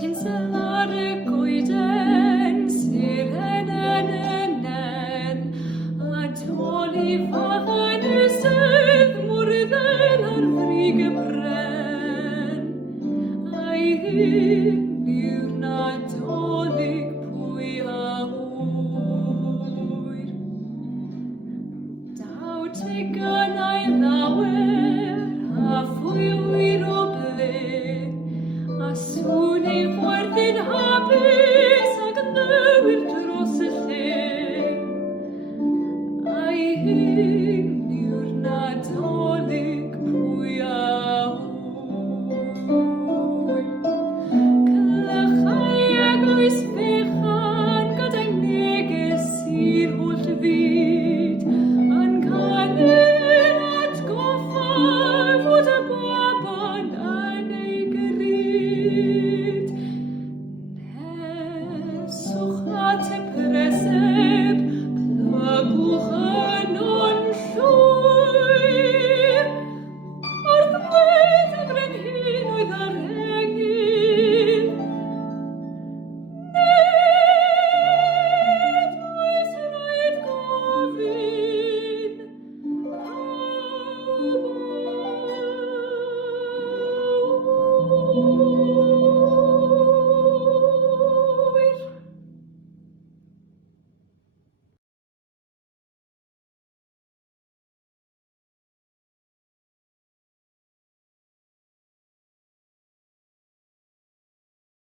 Tinselare goeden sirenenen Atoli vahanuset murden ar frige brenn Aihin nur natolik pui aur Dau tegan ai lawer a fwy wir o ble A sŵn ei ffordd yn hapus ac yn ddewr